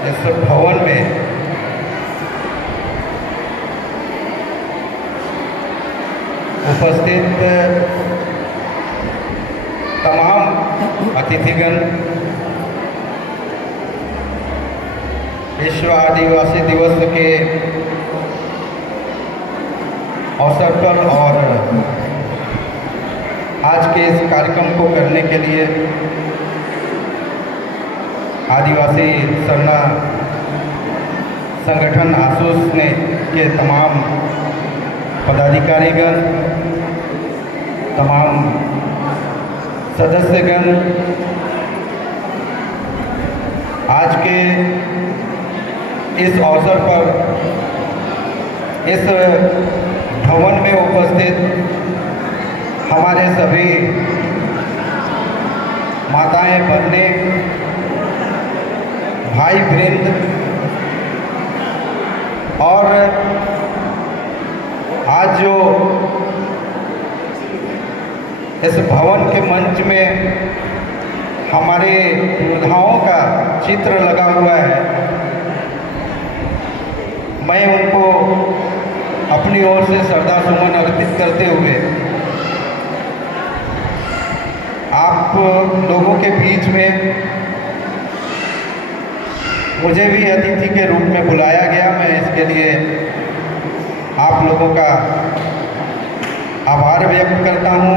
इस भवन में उपस्थित तमाम अतिथिगण, विश्व आदिवासी दिवस के अवसर पर और आज के इस कार्यक्रम को करने के लिए आदिवासी सरना संगठन आसूस ने के तमाम पदाधिकारीगण, तमाम सदस्यगण, आज के इस अवसर पर इस भवन में उपस्थित हमारे सभी माताएं, बहनें, भाई वृंद और आज जो इस भवन के मंच में हमारे योद्धाओं का चित्र लगा हुआ है, मैं उनको अपनी ओर से श्रद्धासुमन अर्पित करते हुए आप लोगों के बीच में मुझे भी अतिथि के रूप में बुलाया गया। मैं इसके लिए आप लोगों का आभार व्यक्त करता हूँ।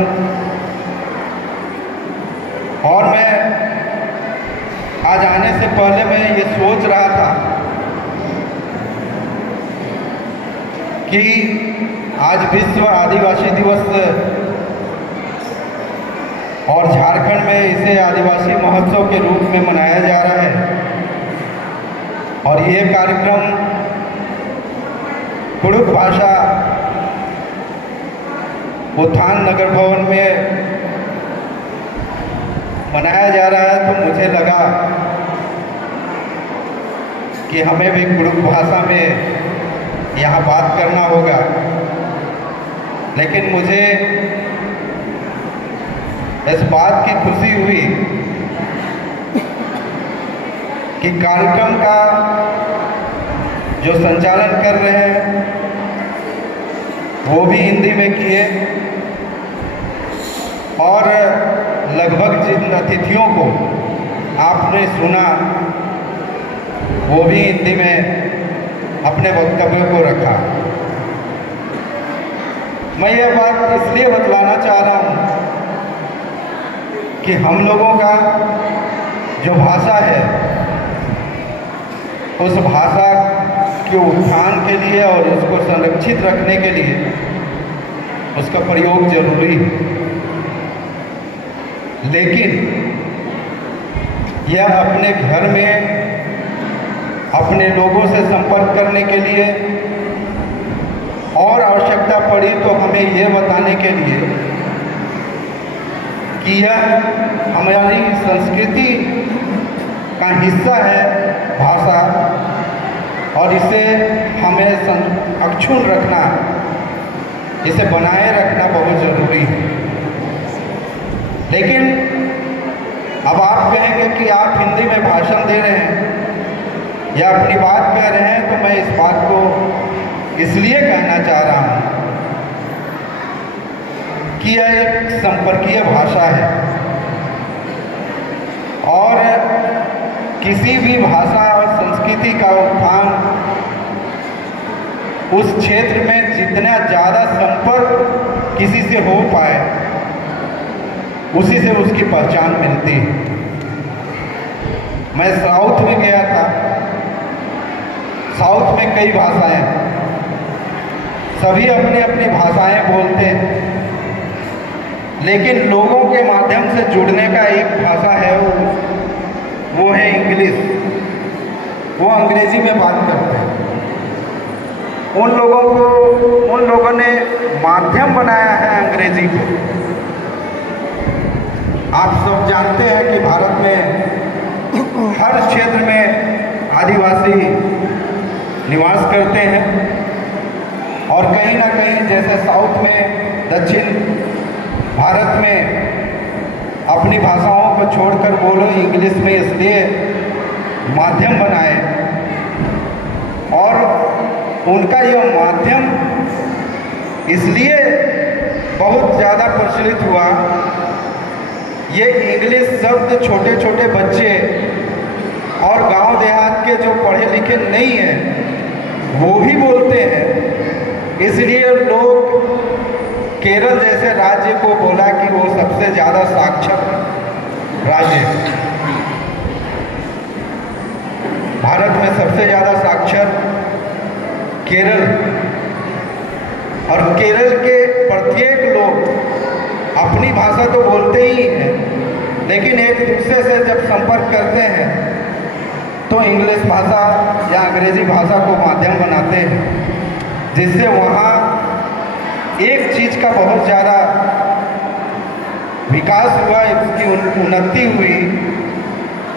और मैं आज आने से पहले मैं ये सोच रहा था कि आज विश्व आदिवासी दिवस और झारखंड में इसे आदिवासी महोत्सव के रूप में मनाया जा रहा है और ये कार्यक्रम कुड़ुक भाषा उत्थान नगर भवन में मनाया जा रहा है। तो मुझे लगा कि हमें भी कुड़ुक भाषा में यहाँ बात करना होगा, लेकिन मुझे इस बात की खुशी हुई कि कार्यक्रम का जो संचालन कर रहे हैं वो भी हिंदी में किए और लगभग जिन अतिथियों को आपने सुना वो भी हिंदी में अपने वक्तव्य को रखा। मैं यह बात इसलिए बतलाना चाह रहा हूँ कि हम लोगों का जो भाषा है उस भाषा के उत्थान के लिए और उसको संरक्षित रखने के लिए उसका प्रयोग जरूरी है, लेकिन यह अपने घर में अपने लोगों से संपर्क करने के लिए और आवश्यकता पड़ी तो हमें यह बताने के लिए कि यह हमारी संस्कृति का हिस्सा है भाषा, और इसे हमें अक्षुण्ण रखना, इसे बनाए रखना बहुत ज़रूरी है। लेकिन अब आप कहेंगे कि आप हिंदी में भाषण दे रहे हैं या अपनी बात कह रहे हैं, तो मैं इस बात को इसलिए कहना चाह रहा हूँ कि यह एक संपर्कीय भाषा है और किसी भी भाषा और संस्कृति का उत्थान उस क्षेत्र में जितना ज़्यादा संपर्क किसी से हो पाए उसी से उसकी पहचान मिलती है। मैं साउथ में गया था, साउथ में कई भाषाएं, सभी अपनी अपनी भाषाएं बोलते हैं, लेकिन लोगों के माध्यम से जुड़ने का एक भाषा है वो है इंग्लिश। वो अंग्रेजी में बात करते हैं। उन लोगों ने माध्यम बनाया है अंग्रेजी को। आप सब जानते हैं कि भारत में हर क्षेत्र में आदिवासी निवास करते हैं और कहीं ना कहीं जैसे साउथ में, दक्षिण भारत में अपनी भाषाओं को छोड़कर बोलो इंग्लिश में, इसलिए माध्यम बनाए उनका यह माध्यम इसलिए बहुत ज़्यादा प्रचलित हुआ, ये इंग्लिश शब्द छोटे छोटे बच्चे और गांव देहात के जो पढ़े लिखे नहीं हैं वो भी बोलते हैं। इसलिए लोग केरल जैसे राज्य को बोला कि वो सबसे ज़्यादा साक्षर राज्य है। भारत में सबसे ज़्यादा साक्षर केरल, और केरल के प्रत्येक लोग अपनी भाषा तो बोलते ही हैं, लेकिन एक दूसरे से जब संपर्क करते हैं तो इंग्लिश भाषा या अंग्रेज़ी भाषा को माध्यम बनाते हैं, जिससे वहाँ एक चीज़ का बहुत ज़्यादा विकास हुआ, इसकी उन्नति हुई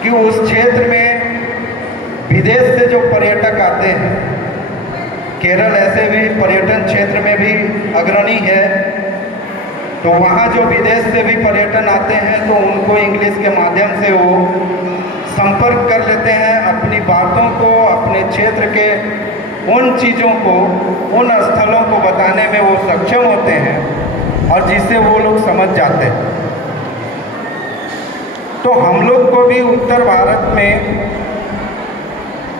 कि उस क्षेत्र में विदेश से जो पर्यटक आते हैं, केरल ऐसे भी पर्यटन क्षेत्र में भी अग्रणी है, तो वहाँ जो विदेश से भी पर्यटन आते हैं तो उनको इंग्लिश के माध्यम से वो संपर्क कर लेते हैं, अपनी बातों को, अपने क्षेत्र के उन चीज़ों को, उन स्थलों को बताने में वो सक्षम होते हैं और जिससे वो लोग समझ जाते हैं। तो हम लोग को भी उत्तर भारत में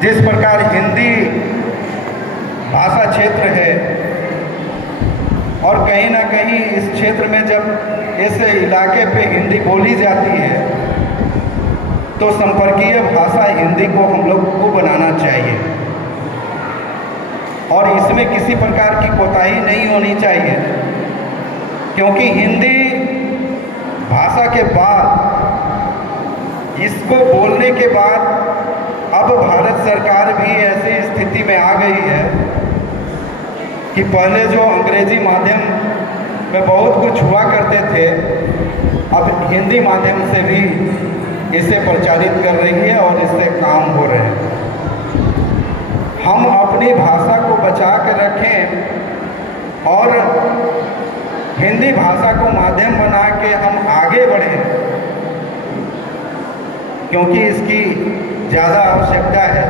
जिस प्रकार हिंदी भाषा क्षेत्र है, और कहीं ना कहीं इस क्षेत्र में जब इस इलाके पे हिंदी बोली जाती है तो संपर्कीय भाषा हिंदी को हम लोग को बनाना चाहिए, और इसमें किसी प्रकार की कोताही नहीं होनी चाहिए, क्योंकि हिंदी भाषा के बाद, इसको बोलने के बाद अब भारत सरकार भी ऐसी स्थिति में आ गई है कि पहले जो अंग्रेजी माध्यम में बहुत कुछ हुआ करते थे, अब हिंदी माध्यम से भी इसे प्रचारित कर रही है और इससे काम हो रहे हैं। हम अपनी भाषा को बचा के रखें और हिंदी भाषा को माध्यम बना के हम आगे बढ़ें, क्योंकि इसकी ज़्यादा आवश्यकता है।